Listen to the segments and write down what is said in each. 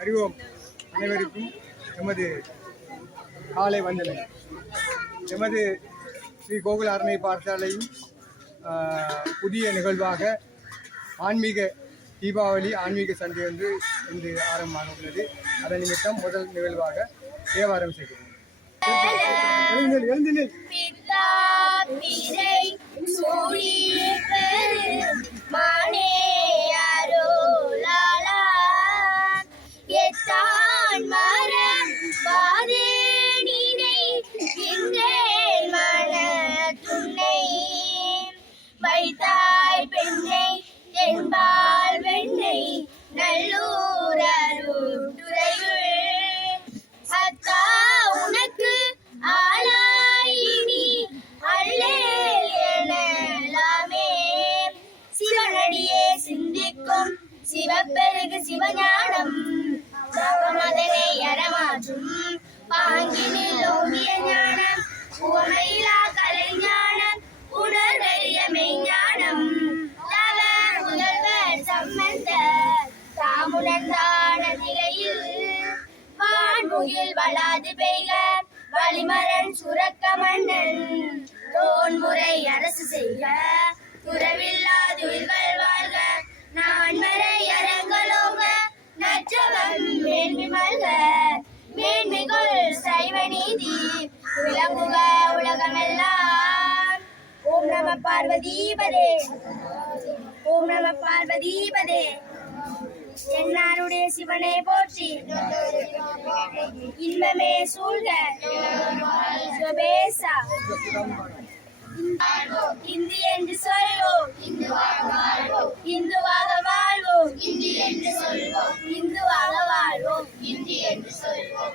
அறிவோம். அனைவருக்கும் எமது காலை வந்தனர் எமது ஸ்ரீ கோகுல அரணை பாடசாலையின் புதிய நிகழ்வாக ஆன்மீக தீபாவளி ஆன்மீக சண்டை வந்து இன்று ஆரம்பமாக உள்ளது. அதன் நிமித்தம் முதல் நிகழ்வாக தேவாரம் செய்கிறோம். எழுந்து என்பால் வெண்ணை நல்லூர் அத்தா உனக்கு ஆளாயினி அல்லேல் எனலாமே. சிவனடியே சிந்திக்கும் சிவப்பெருகு சிவஞானம். பாவமதனை அறமாற்றும் பாங்கி உணர்ந்தான நிலையில் வான்முகில் வளாது பெய்க வழிமரன் சுரக்க மன்னன். தோன்முறை அரசு செய்க துறவில்லாது உயிர்கள் வாழ்க வரை அரங்கலோங்க நச்சவம் மேன்மை மல்க. மேன்மைகள் சைவ நீதி விளங்குக உலகமெல்லாம். ஓம் நம பார்வதீபதே. ஓம் நம பார்வதீபதே. என்னாருடைய சிவனை போற்றி. இன்பமே சூழ்க. சுபேசா. இந்து என்று சொல்வோம். இந்துவாக வாழ்வோம். இந்தி என்று சொல்வோம் இந்துவாக வாழ்வோம். இந்தி என்று சொல்வோம்.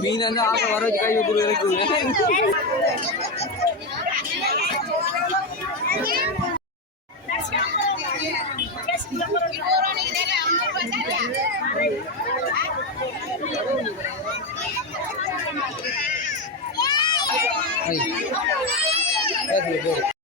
மீன் வந்து ஆக்க வர வச்சு கை ball.